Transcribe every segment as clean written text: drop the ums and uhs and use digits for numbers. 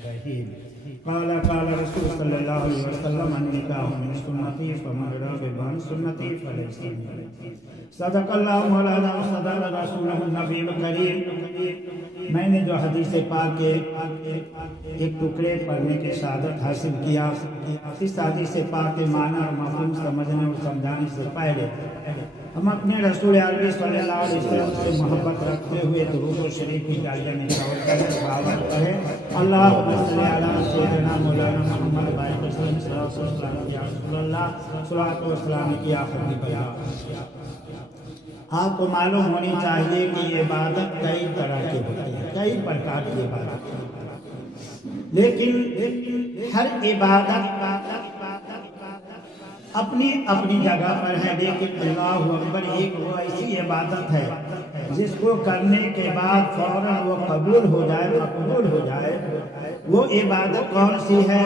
قال رسول صلی اللہ علیہ وسلم النکاح من سنتی فمن رغب عن سنتی فلیس منی۔ صدق اللہ مولانا وصدق رسولہ النبی الکریم۔ میں نے جو حدیث پاک کے ایک ٹکڑے پڑھنے کے سعادت حاصل کیا، اس حدیث پاک کے معنی اور مفہوم سمجھنے اور سمجھانے سے پہلے ہم اپنے رسول عربی صلی اللہ علیہ وسلم سے محبت رکھتے ہوئے درود و شریف کی جاریہ نثار کریں، دعوت کریں۔ اللہم صلی علی سیدنا مولانا محمد باقر وسلم صلاۃ و سلام یا رسول اللہ، صلاۃ و سلام یا حبیب اللہ۔ آپ کو معلوم ہونی چاہیے کہ عبادت کئی طرح کی ہوتی ہے، کئی پرکار کی عبادت، لیکن ہر عبادت اپنی اپنی جگہ پر ہے، لیکن اللہ اکبر ایک وہ ایسی عبادت ہے جس کو کرنے کے بعد فوراً وہ قبول ہو جائے، مقبول ہو جائے۔ وہ عبادت کون سی ہے؟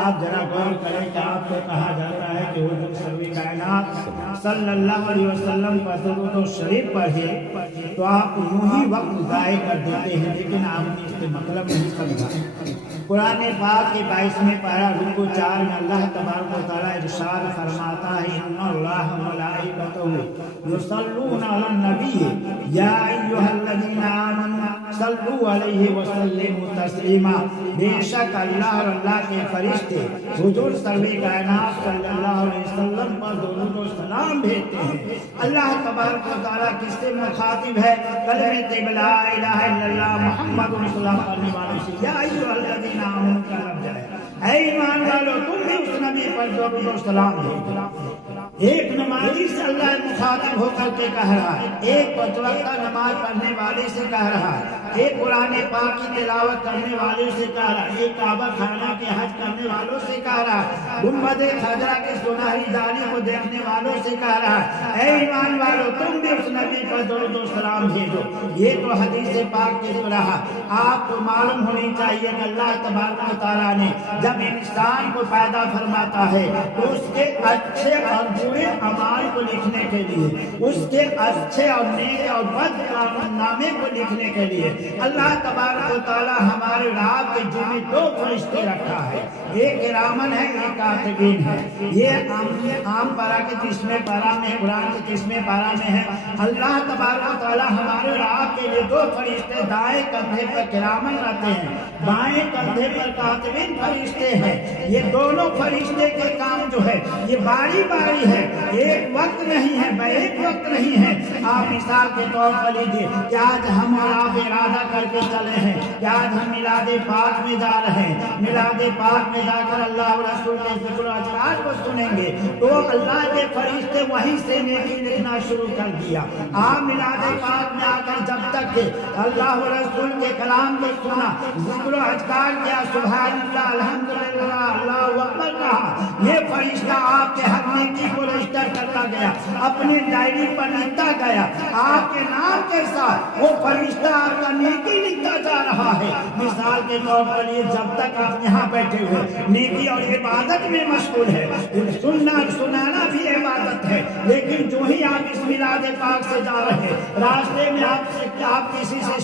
آپ ذرا غور کریں کہ آپ کو کہا جاتا ہے کہ حضور سرور کائنات صلی اللہ علیہ وسلم پر درود و شریف پڑھے تو آپ یوں ہی وقت ضائع کر دیتے ہیں، لیکن آپ نے اس کے مطلب نہیں سمجھا۔ قرآن پاک کے 22ویں پارہ رکوع 4 میں اللہ تبارک و تعالیٰ ارشاد فرماتا ہے، ان اللہ ملائکتہ یصلون علی النبی یا ایھا الذین آمنوا صلوا علیہ وسلموا تسلیما۔ بے شک اللہ اور اللہ کے فرشتے حضور سرور کائنات صلی اللہ علیہ وسلم پر درود و سلام بھیجتے ہیں۔ اللہ تبارک و تعالیٰ کس سے مخاطب ہے؟ کلمہ طیبہ لا الہ الا اللہ محمد رسول اللہ پڑھنے والوں سے یا ایھا الذین آمنوا کا لفظ ہے۔ اے ایمان والو، تم بھی اس نبی پر درود و سلام بھیجو۔ ایک نمازی سے اللہ مخاطب ہو کر کے کہہ رہا ہے، ایک پانچوقتہ نماز پڑھنے والے سے کہہ رہا ہے، ایک قرآن پاک کی تلاوت کرنے والے سے کہہ رہا ہے، ایک کعبہ خانہ کے حج کرنے والوں سے کہہ رہا ہے، گنبد خضرا کی سنہری جالی کو دیکھنے والوں سے کہہ رہا ہے، اے ایمان والو تم بھی اس نبی پر درود و سلام بھیجو۔ یہ تو حدیث پاک کے رہا۔ آپ کو معلوم ہونی چاہیے کہ اللہ تبارک و تعالیٰ نے جب انسان کو پیدا فرماتا ہے تو اس کے اچھے اور برے اعمال کو لکھنے کے لیے، اس کے اچھے اور نیک اور بد کارنامے کو لکھنے کے لیے اللہ تبارک و تعالیٰ ہمارے رب کے جمع 2 فرشتے رکھا ہے، ایک کرامن ہے، ایک کاتبین ہے۔ یہ عام پارہ کے 30ویں پارہ میں، قرآن کے 30ویں پارہ میں ہے۔ اللہ تبارک و تعالیٰ ہمارے رب کے لیے 2 فرشتے دائیں کندھے پر کرامن رہتے ہیں، بائیں کندھے پر کاتبین فرشتے ہیں۔ یہ دونوں فرشتے کے کام جو ہے یہ باری باری ہے، ایک وقت نہیں ہے، ایک وقت نہیں ہے۔ آپ مثال کے طور پر لیجیے کہ آج ہم اور آپ ارادہ کر کے چلے ہیں کہ آج ہم میلاد پاک میں جا رہے ہیں، میلاد پاک میں جا کر اللہ اور رسول کے ذکر و اذکار کو سنیں گے تو اللہ کے فرشتے وہیں سے نیکی لکھنا شروع کر دیا۔ آپ میلاد پاک میں آ کر جب تک کہ اللہ اور رسول کے کلام کو سنا، ذکر و اذکار کیا، سبحان اللہ، الحمدللہ، اللہ اکبر کہا، یہ فرشتہ آپ کے ہر نیکی کو رجسٹر کرتا گیا، اپنی ڈائری پر لکھتا گیا، آپ کے نام کے ساتھ وہ فرشتہ آپ کا نیکی لکھتا جا رہا ہے۔ مثال کے طور پر یہ جب تک آپ یہاں بیٹھے ہوئے نیکی اور عبادت میں مشغول ہے، سنانا بھی عبادت ہے، لیکن جو ہی آپ اس میلاد پاک سے جا رہے راستے میں آپ کسی سے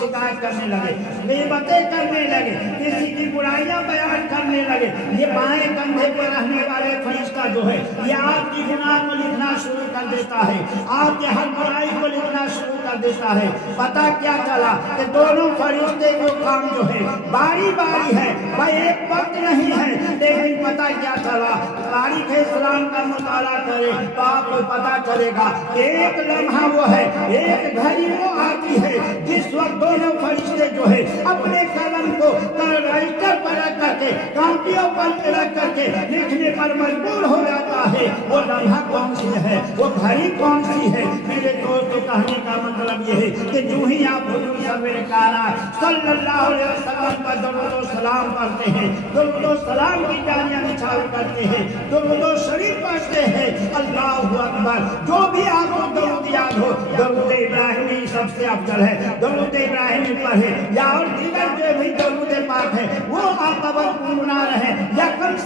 شکایت کرنے لگے، غیبتیں کرنے لگے، کسی کی برائیاں بیان کرنے لگے، یہ بائیں کندھے پر رہنے والے فرشتہ جو ہے یہ آپ کی گناہ کو لکھنا شروع کر دیتا ہے، آپ کے ہر برائی کو لکھنا شروع کر دیتا ہے۔ پتہ کیا چلا کہ دونوں فرشتے کو کام جو ہے باری باری ہے، بھائی ایک وقت نہیں ہے، لیکن پتہ کیا چلا، تاریخ اسلام کا مطالعہ کرے تو آپ کو پتہ چلے گا کہ ایک لمحہ وہ ہے، ایک گھڑی وہ آتی ہے جس وقت دونوں فرشتے جو ہے اپنے قلم کو رجسٹر پر رکھ کر کے، کاپیوں پر رکھ کر کے لکھنے پر مجبور ہو جاتا ہے۔ وہ لمحہ کون سی ہے، وہ گھڑی کون سی ہے؟ میرے دوست کہنے کا مطلب یہ ہے کہ جو ہی آپ حضور سرور کائنات صلی اللہ علیہ وسلم پر درود و سلام پڑھتے ہیں، درود و سلام کی جاریہ نثار کرتے ہیں، درود و شریف پڑھتے ہیں، اللہ اکبر، جو بھی آپ کو درود یاد ہو، درود ابراہیمی سب سے افضل ہے، درود ابراہیمی پڑھے یا اور دیگر جو بھی درود پاک ہے وہ آپ اب گنگنا رہے، یا کم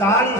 40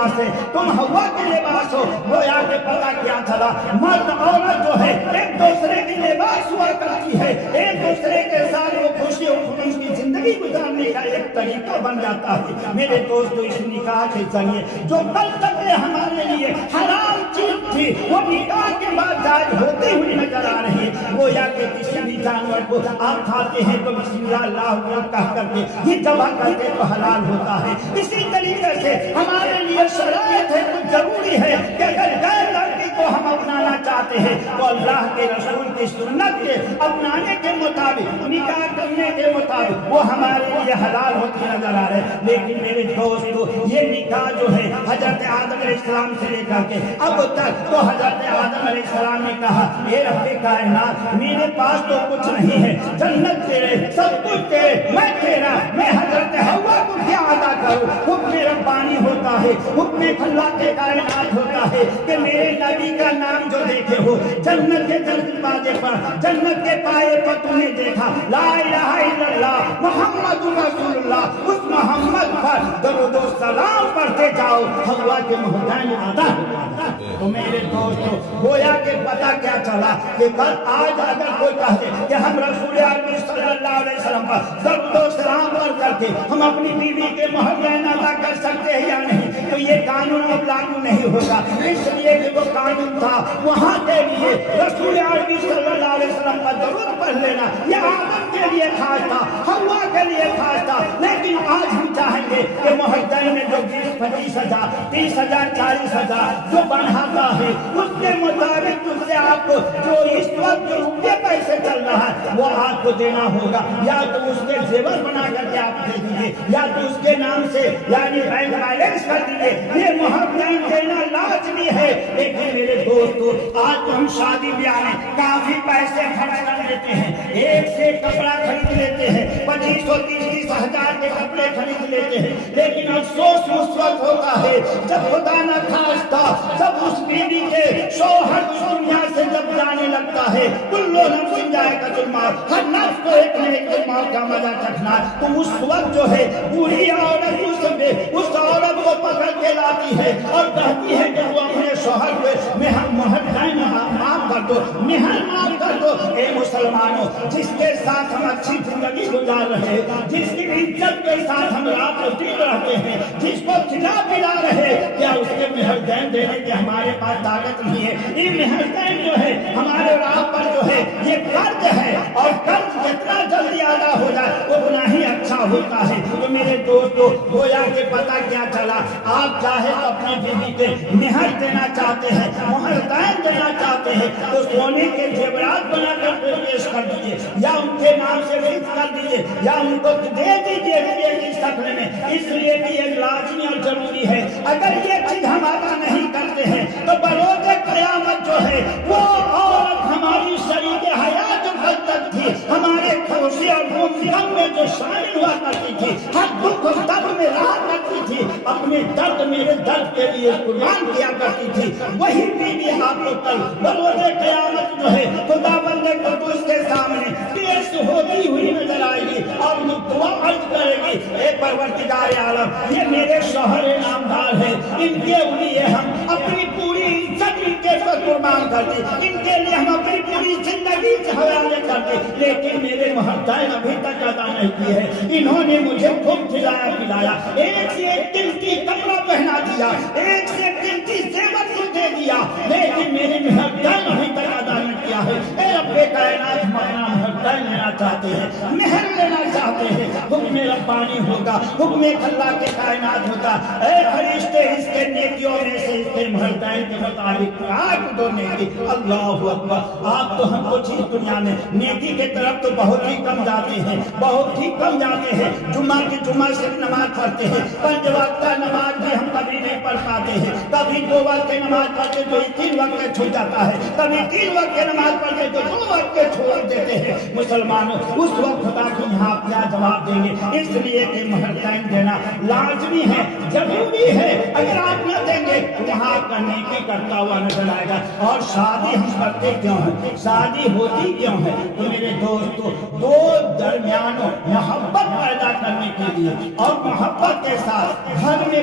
لباس ہے، تم ہوا کے لباس ہو۔ گویا کہ پتا کیا چلا، مرد عورت جو ہے ایک دوسرے کی لباس ہوا کرتی ہے، ایک دوسرے کے ساتھ وہ خوشی اور خلوص کی زندگی گزارنے کا ایک طریقہ بن جاتا ہے۔ میرے دوستو، اس نکاح کے ذریعے جو کل تک ہمارے لیے حرام چیز تھی وہ نکاح کے بعد جائز ہوتی ہوئی نظر آ رہی ہے۔ وہ یا کہ کسی بھی جانور کو آپ کھاتے ہیں تو بسم اللہ اللہ اکبر کہہ کر کے یہ ذبح کرتے تو حلال ہوتا ہے۔ اسی طریقے سے ہمارے لیے شرائط ہے، کچھ ضروری ہے کہ اگر غیر لڑکی کو ہم اپنانا چاہتے ہیں تو اللہ کے رسول کی سنت کے اپنانے کے مطابق، نکاح کرنے کے مطابق وہ ہمارے لیے حلال ہوتی نظر آ رہے۔ لیکن میرے دوستو، یہ نکاح جو ہے حضرت آدم علیہ السلام سے لے کر کے اب تک تو حضرت آدم علیہ السلام نے کہا، اے رب کائنات، میرے پاس تو کچھ نہیں ہے، جنت تیرے، سب کچھ تیرے، میں تیرا، میں حضرت حوا کو کیا ادا کروں؟ حکم ربانی ہوتا ہے، حکم اللہ کے کائنات ہوتا ہے کہ میرے نبی کا نام جو دیکھے ہو جنت کے دروازے پر، جنت کے پائے پر تم نے دیکھا لا الہ الا اللہ محمد رسول اللہ، اس محمد پر درود و سلام پڑھتے جاؤ، حوا کے محتاج آتا ہے۔ تو میرے دوستو، گویا کہ پتہ کیا چلا کہ کل آج اگر کوئی کہے کہ ہم رسول اکرم صلی اللہ علیہ وسلم پر درود و سلام پڑھ کر کے ہم اپنی بیوی کے محرم ادا کر سکتے ہیں یا نہیں، تو یہ قانون اب لاگو نہیں ہوگا، اس لیے کہ وہ قانون تھا وہاں کے لیے رسول اکرم صلی اللہ علیہ وسلم پر درود پڑھ لینا یہ آدم کے لیے خاص تھا، حوا کے لیے خاص تھا۔ لیکن آج ہم چاہیں گے کہ محرم میں جو 20-25,000 30,000 40,000 جو بڑھاتا ہے اس کے مطابق اس سے آپ کو جو اس وقت جو روپے پیسے چل رہا ہے وہ آپ کو دینا ہوگا، یا تو اس کے زیور بنا کر کے آپ دے دیجیے، یا تو اس کے نام سے یعنی بینک بیلنس کر دیجیے، یہ محرم دینا لازمی ہے۔ لیکن میرے دوستو، آج تو ہم شادی بیاہ میں کافی پیسے خرچ کر لیتے ہیں، ایک سے کپڑا خرید لیتے ہیں، 25-30 ہزار کے کپڑے خرید لیتے ہیں، لیکن افسوس اس وقت ہوتا ہے جب خدا نہ خواستہ جب اس بیوی کے شوہر اس دنیا سے جب جانے لگتا ہے، کلو نفس ذائقۃ الموت، ہر نفس کو ایک نہ ایک موت کا مزہ چکھنا ہے، تو اس وقت جو ہے بوڑھی عورت اس عورت کو پکڑ کے لاتی ہے اور کہتی ہے کہ وہ اپنے شوہر کو مہر معاف کر دو، مہر معاف کر دو۔ اے مسلمانوں، جس کے ساتھ ہم اچھی زندگی گزار رہے ہیں، جس کی عزت کے ساتھ ہم رات و دن رہتے ہیں، جس کو کھلا پلا رہے، کیا اس کے مہربان دینے کی ہمارے پاس طاقت نہیں ہے؟ یہ مہربان جو ہے ہمارے راہ پر جو ہے یہ قرض ہے، اور قرض جتنا جلدی ادا ہو جائے اتنا ہی اچھا ہوتا ہے۔ تو میرے دوستو، گویا کہ پتہ کیا چلا، آپ چاہے اپنی بیوی کے مہر دینا چاہتے ہیں، مہردان دینا چاہتے ہیں تو سونے کے زیورات بنا کر پیش کر دیجیے، یا ان کے نام سے فکس کر دیجیے، یا ان کو دے دیجیے کی شکل میں، اس لیے کہ یہ لازمی اور ضروری ہے۔ اگر یہ چیز ہم ادا نہیں کرتے ہیں تو بروز قیامت جو ہے وہ عورت ہماری شریک حیات جو کل تک تھی، ہمارے خوشی اور غم میں جو شامل ہوا کرتی تھی، ہر دکھ اور درد میں رہا کرتی تھی، اپنے درد میرے درد کے لیے قربان کیا کرتی تھی، وہی بیوی آپ کو کل بروز قیامت جو ہے خدا بند قدوس کے سامنے پیش ہوتی ہوئی نظر آئے گی اور وہ دعا عرض کرے گی، اے پروردگار عالم، یہ میرے شوہر نامدار ہے، ان کے لیے ہم اپنی پوری عزت ان کے پر قربان کر دی، ان کے لیے ہم اپنی پوری زندگی سے حوالے کر دی، لیکن میرے محرم ابھی تک ادا نہیں کی ہے۔ انہوں نے مجھے خوب کھلایا پلایا، ایک سے ایک قیمتی کپڑا پہنا دیا، ایک سے ایک قیمتی زیور کو دے دیا، لیکن میرے محرم ابھی تک ادا نہیں کیا ہے۔ اے رب کائنات، ہم اپنا محرم لینا چاہتے ہیں، مہر لینا چاہتے ہیں، حکم ربانی ہوگا، حکم اللہ کے کائنات ہوگا۔ اے فرشتے، اس کے نیکیوں میں سے اس کے محرم کے مطابق آپ دو نیکی، اللہ اکبر۔ آپ تو ہم کو چیز دنیا میں نیکی کے طرف تو بہت ہی کم جاتے ہیں، بہت ہی کم جاتے ہیں، جمعہ کی جمعہ صرف نماز پڑھتے ہیں، 5 وقت کا نماز بھی ہم کبھی نہیں پڑھ پاتے ہیں، کبھی 2 وقت کی نماز پڑھتے تو 3 وقت چھوٹ جاتا ہے، کبھی 3 وقت کی نماز پڑھتے تو 2 وقت چھوڑ دیتے ہیں۔ مسلمانوں، اس وقت خدا کو یہاں کیا جواب دیں گے؟ اس لیے کہ محرم دینا لازمی ہے، ضروری ہے، اگر آپ نہ دیں گے تو وہاں آپ کا نیکی کرتا ہوا نظر آئے گا۔ اور شادی ہم کرتے کیوں ہیں؟ شادی ہوتی کیوں ہے؟ تو میرے دوستو، دو درمیان محبت پیدا کرنے کے لیے اور محبت کے ساتھ گھر میں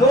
2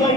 2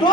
2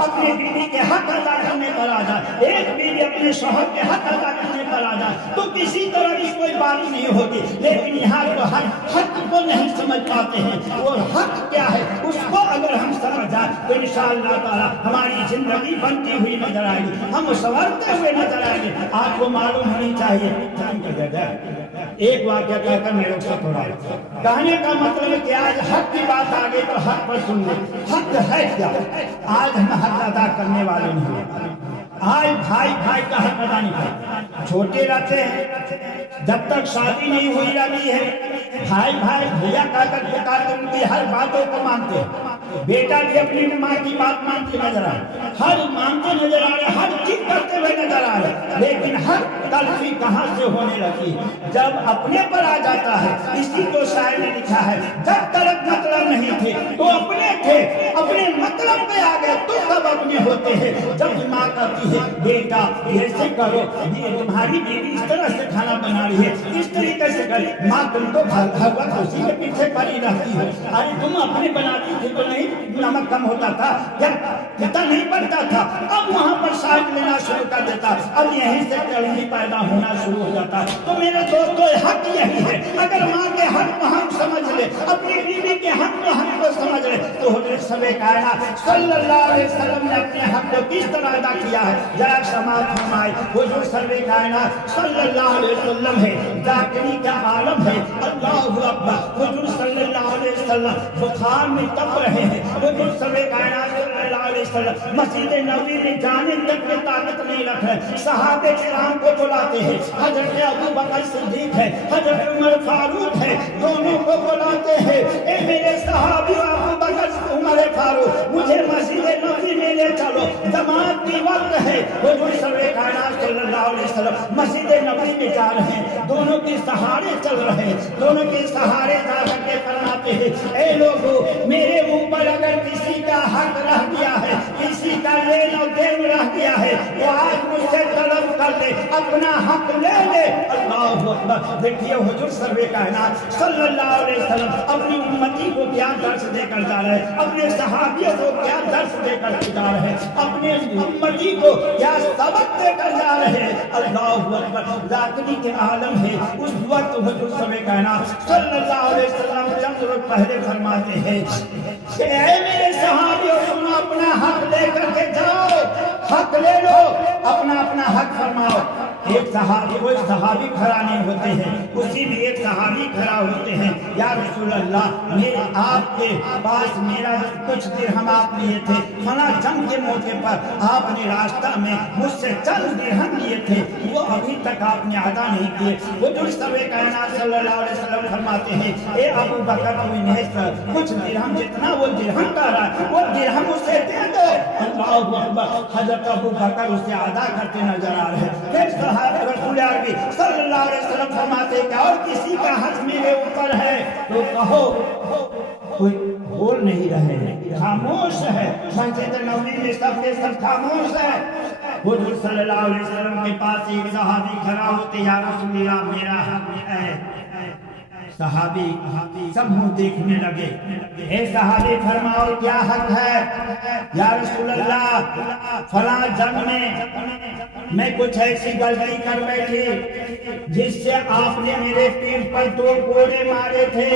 اپنے بیوی کے حق ادا کرنے پر آ جائے، ایک بیوی اپنے شوہر کے حق ادا کرنے پر آ جائے تو کسی طرح کی کوئی بات نہیں ہوتی، لیکن یہاں تو حق کو نہیں سمجھ پاتے ہیں، وہ حق کیا ہے اس کو اگر ہم سمجھ جائیں تو انشاءاللہ تعالی ہماری زندگی بنتی ہوئی نظر آئے گی، ہم سنورتے ہوئے نظر آئیں گے۔ آپ کو معلوم ہونی چاہیے، ایک واقعہ کہہ کر میرے سے تھوڑا کہنے کا مطلب ہے کہ آج حق کی بات آ گئی تو حق پر سن لیں، حق ہے کیا؟ آج ہم حق ادا کرنے والے نہیں ہیں، آج بھائی بھائی کا حق ادا نہیں کرتے، چھوٹے رہتے ہیں جب تک شادی نہیں ہوئی رہتی ہے، بھائی بھائی بھیا کہہ کر پکارتے ان کی ہر باتوں کو مانتے ہیں، بیٹا بھی اپنی ماں کی بات مانتے نظر آ رہے، ہر مانتے نظر آ رہے، ہر چیز کرتے ہوئے نظر آ رہے، لیکن ہر تلفی کہاں سے ہونے لگی؟ جب اپنے پر آ جاتا ہے۔ اسی کو شاعر نے لکھا ہے، جب تک مطلب نہیں تھے تو اپنے تھے، اپنے مطلب پہ آ گئے تو سب اپنے ہوتے ہیں۔ جب ماں کہتی ہے بیٹا ایسے کرو، تمہاری بیوی اس طرح سے کھانا بنا رہی ہے، اس طریقے سے کرے، ماں تم تو ہر وقت اسی کے پیچھے پڑی رہتی ہے، ارے تم اپنے بناتی تھی تو نہیں نمک کم ہوتا تھا کیا؟ پتا نہیں پڑتا تھا، اب وہاں پر شاید لینا شروع کر دیتا، اب یہیں سے کڑوی پیدا ہونا شروع ہو جاتا۔ تو میرے دوستو حق یہی ہے، اگر ماں کے حق کو ہم سمجھ لے، اپنی بیوی کے حق کو سمجھ لے تو حضرت سب کائنات صلی اللہ علیہ وسلم نے اپنے حق کو کس طرح ادا کیا ہے ذرا سماعت فرمائے۔ حضور سب کائنات صلی اللہ علیہ وسلم ہے، ذاکری کا عالم ہے، اللہ اکبر۔ حضور صلی اللہ علیہ وسلم بخار میں تپ رہے ہیں، حضور سب کائنات صلی اللہ علیہ وسلم مسجد نبوی میں جانے تک کی طاقت نہیں رکھ رہے، صحابہ کرام کو بلاتے ہیں، حضرت ابو بکر صدیق ہے، حضرت عمر فاروق ہے، دونوں کو بلاتے ہیں، اے میرے صحابی ابو بکر عمر فاروق مجھے مسجد نبوی میں لے چلو، جماعت کی وقت ہے۔ حضور سب کائنات صلی اللہ علیہ وسلم مسجد نبوی میں جا رہے ہیں، دونوں کے سہارے چل رہے ہیں، دونوں کے سہارے جا کر کے فرماتے ہیں اے لوگوں میرے اوپر اگر کسی کا حق رہ گیا ہے، کسی کا لین و دین رہ گیا ہے، وہ آج مجھ سے طلب کر دے، اپنا حق لے لے۔ اللہ اکبر۔ دیکھیے حضور سرور کائنات صلی اللہ علیہ وسلم اپنی امتی کو کیا درس دے کر جا رہے ہیں، اپنے صحابیوں کو کیا درس دے کر جا رہے ہیں، اپنے امتی کو کیا سبق دے کر جا رہے ہیں۔ اللہ اکبر۔ ذاکری کے عالم ہے، اس وقت حضور سرور کائنات صلی اللہ علیہ وسلم چند روز پہلے فرماتے ہیں کہ اے میرے صحابیوں تم اپنا حق لے کر کے جاؤ، حق لے لو، اپنا اپنا حق فرماؤ۔ ایک صحابی وہ صحابی کھڑا نہیں ہوتے ہیں، اسی میں ایک صحابی کھڑا ہوتے ہیں، یا رسول اللہ میرے آپ کے پاس میرا کچھ درہم آپ لیے تھے، فلاں جنگ کے موقع پر آپ نے راستہ میں مجھ سے چند درہم لیے تھے، وہ ابھی تک آپ نے ادا نہیں کیے۔ حضور سب کائنات صلی اللہ علیہ وسلم فرماتے ہیں اے ابو بکر تو انہیں کچھ درہم جتنا وہ درہم کا رہا ہے وہ درہم اسے دے دو۔ اللہ اکبر۔ حضرت ابو بکر اسے ادا کرتے نظر آ رہے ہیں۔ رسول عربی صلی اللہ علیہ وسلم فرماتے کہ اور کسی کا حق میرے اوپر ہے تو کہو، کوئی بول نہیں رہے ہیں، خاموش ہے، مسجد نبوی میں سب کے سب خاموش ہے۔ حضور صلی اللہ علیہ وسلم کے پاس ایک صحابی کھڑا ہوتے یا رسول اللہ میرا حق ہے۔ صحابی سب منہ دیکھنے لگے، اے صحابی فرماؤ کیا حق ہے؟ یا رسول اللہ فلاں جنگ میں کچھ ایسی غلطی کر بیٹھی جس سے آپ نے میرے پیٹھ پر 2 کوڑے مارے تھے،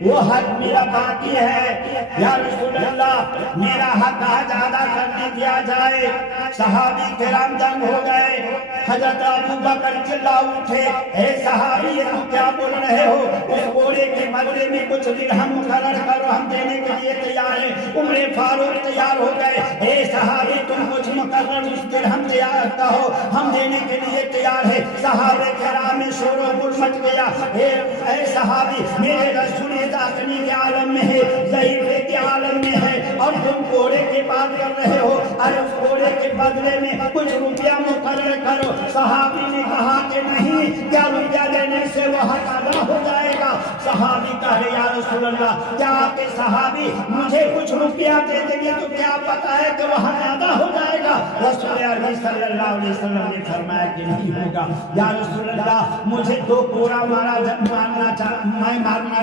وہ حق میرا باقی ہے، یا رسول اللہ میرا حق آج ادا کرنے دیا جائے۔ صحابی کرام دنگ ہو گئے، حضرت ابو بکر چلا اٹھے اے صحابی یہ تم کیا بول رہے ہو؟ اس کوڑے کے بدلے میں کچھ درہم مقرر کرو، ہم دینے کے لیے تیار ہیں۔ عمر فاروق تیار ہو گئے، اے صحابی تم کچھ مقرر اس درہم تیار کہو، ہم دینے کے لیے تیار ہیں۔ صحابہ کرام میں شور و غل مچ گیا، اے صحابی میرے رسول ذاکری کے عالم میں ہے، ضعیفے کے عالم میں ہے، اور تم کوڑے کی بات کر رہے ہو، ارے اس کوڑے کے بدلے میں کچھ روپیہ مقرر کرو۔ صحابی نے کہا کہ نہیں، کیا روپیہ دینے سے وہ حق ادا ہو جائے گا؟ صحابی کہے یا رسول اللہ کیا آپ کے صحابی مجھے کچھ روپیہ دے دیں گے تو کیا پتا ہے کہ وہ حق ادا ہو جائے گا؟ رسول عربی صلی اللہ علیہ وسلم نے فرمایا کہ نہیں ہوگا. یا رسول اللہ مجھے تو پورا میں مارنا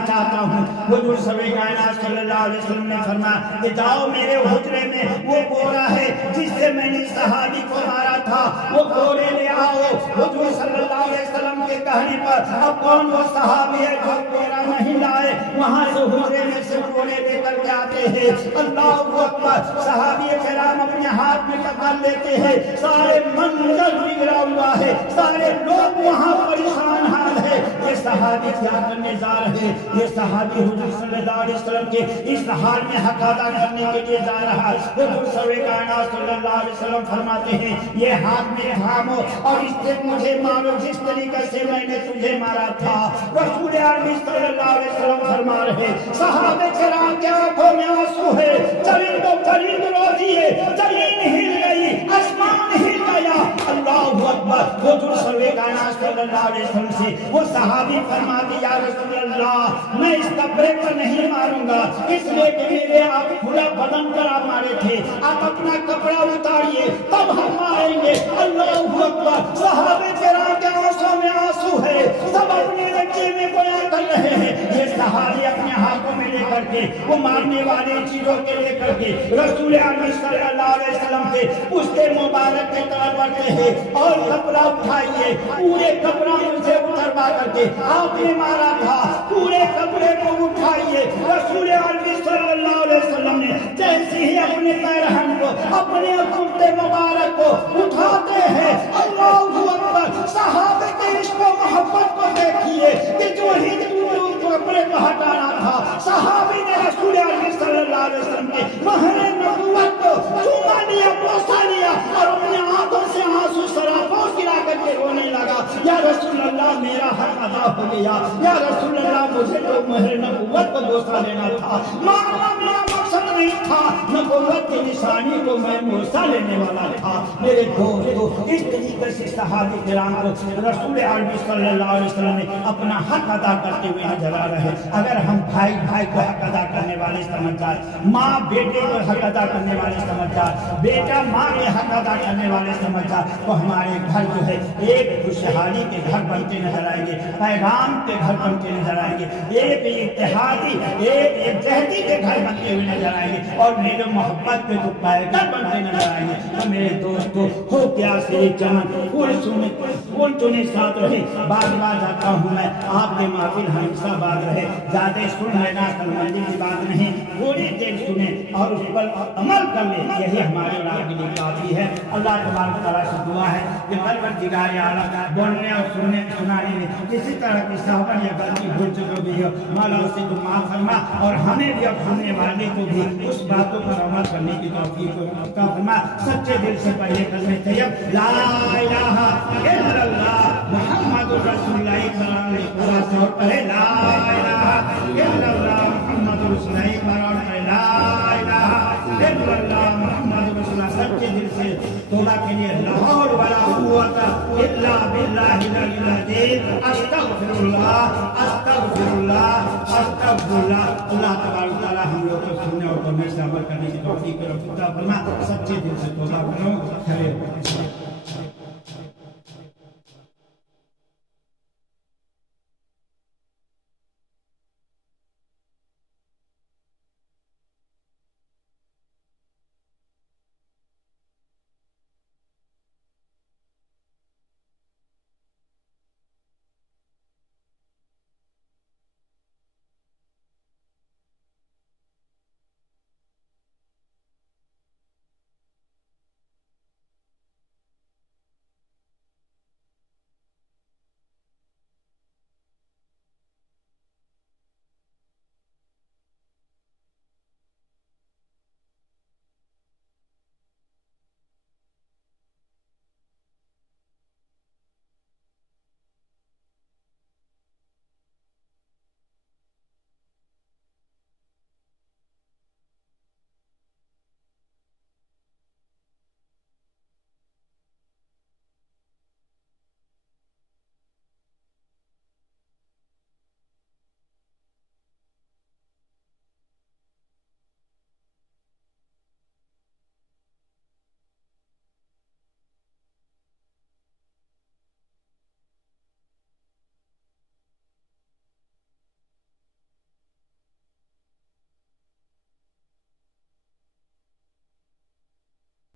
چاہتا ہوں. حضور سرور کائنات صلی اللہ علیہ وسلم نے فرمایا کہ جاؤ میرے حجرے میں وہ گورا ہے جس سے میں نے صحابی کو مارا تھا وہ گورے لے آؤ. حضور صلی اللہ علیہ وسلم کے کہنے پر اب کون وہ صحابی ہے جو گورا نہیں لائے؟ وہاں سے حجرے میں سے گورے لے کر کے آتے ہیں. اللہ اکبر. صحابی کرام اپنے ہاتھ میں پکڑ لیتے ہیں. سارے منظر بگڑا ہوا ہے, سارے لوگ وہاں پریشان حال ہے. یہ صحابی کیا کرنے جا رہے؟ یہ صحابی حضور صلی اللہ علیہ وسلم کے اس حال میں حق ادا کرنے کے لیے جا رہا. حضور سرور کائنات صلی اللہ علیہ وسلم فرماتے ہیں یہ ہاتھ میں تھامو اور اس سے مجھے مارو جس طریقے سے میں نے تجھے مارا تھا. رسول عربی صلی اللہ علیہ وسلم فرما رہے صحابہ کرام کے آنکھوں میں آنسو ہے. چرند رو دیے, زمین ہل گئی, آسمان ہل گیا. اللہ اکبر. حضور سرور کائنات صلی اللہ علیہ وسلم سے وہ صحابی فرماتے یا رسول اللہ میں اس کپڑے پر نہیں ماروں گا اس لیے کہ میرے آپ پورا بدن پر آپ مارے تھے, آپ اپنا کپڑا اتاریے تب ہم ماریں گے. اللہ اکبر. صحابہ کرام کے آنسوں میں آنسو ہے, سب اپنے رجے میں بیان کر رہے ہیں. یہ صحابی اپنے ہاتھوں میں لے کر کے وہ مارنے والے چیزوں کے لے کر کے رسول اکرم صلی اللہ علیہ وسلم کے اس کے مبارک کی طرف بڑھتے ہیں اور کپڑا اٹھائیے. پورے کپڑا مجھے اتروا کر کے آپ نے مارا تھا, پورے کپڑے کو اٹھائیے. رسول اکرم صلی اللہ علیہ وسلم نے جیسے ہی اپنے پیرہن کو اپنے کرتے مبارک کو اٹھاتے ہیں. اللہ اکبر. صحابہ کے عشق و محبت کو دیکھیے کہ جو ہندو کپڑے کو ہٹانا تھا صحابی نے رسول اکرم صلی اللہ علیہ وسلم کے مہر نبوت کو چوما لیا, بوسا لیا اور اپنے آنکھوں سے آنسو سراپوں گرا کر کے رونے لگا. یا رسول اللہ میرا حق ادا ہو گیا. یا رسول اللہ مجھے تو مہر نبوت کو بوسا لینا تھا, مارنا میرا مقصد نہیں تھا, نبوت کی نشانی کو میں بوسا لینے والا تھا. میرے دوستو اس طریقے سے صحابہ کرام کو رسول عربی صلی اللہ علیہ وسلم نے اپنا حق ادا کرتے ہوئے نظر آ رہے. اگر ہم بھائی کو حق ادا کرنے والے سمجھ جائے, ماں بیٹے کو حق ادا کرنے والے سمجھ جائے, بیٹا ماں کے حق ادا کرنے والے سمجھ جائے تو ہمارے گھر جو ہے ایک خوشحالی کے گھر بنتے نظر آئیں گے, پیغام کے گھر بنتے نظر آئیں گے, ایک اتحادی ایک جہتی کے گھر بنتے ہوئے نظر آئیں گے اور میرے محبت کے گھر بنتے نظر آئیں گے. تو میرے دوستو ہو پیاسے چمن پھول چنے ساتھ رہے. بار بار جاتا ہوں میں آپ کے محفل ہمیشہ بات رہے, زیادہ سن لینا سلمندی کی بات نہیں, تھوڑی دیر سنیں اور اس پر عمل کر لیں, یہی ہمارے راہ کے لیے کافی ہے. اللہ تبارک تعالیٰ سے دعا ہے کہ پروردگار اعلیٰ بولنے اور سنانے میں کسی طرح کی صحبت یا غلطی بھول چکی ہوئی ہو مولا اسے تو معاف فرما اور ہمیں بھی اور سننے والے کو بھی اس باتوں پر عمل کرنے کی توفیق عطا فرما. سچے دل سے پڑھے کلمہ طیب لا الہ الا اللہ محمد رسول اللہ صلی اللہ علیہ وسلم پورا سور پڑھے لا الہ الا اللہ محمد رسول اللہ پڑھے لا الہ الا اللہ محمد رسول اللہ. سچے دل سے توبہ کے لیے لا حول ولا قوت الا باللہ العلی العظیم. استغفر اللہ استغفر اللہ استغفر اللہ. اللہ تبارک تعالی ہم لوگ کو سننے اور کرنے سے عمل کرنے کی توفیق عطا فرما. سچے دل سے توبہ کرو.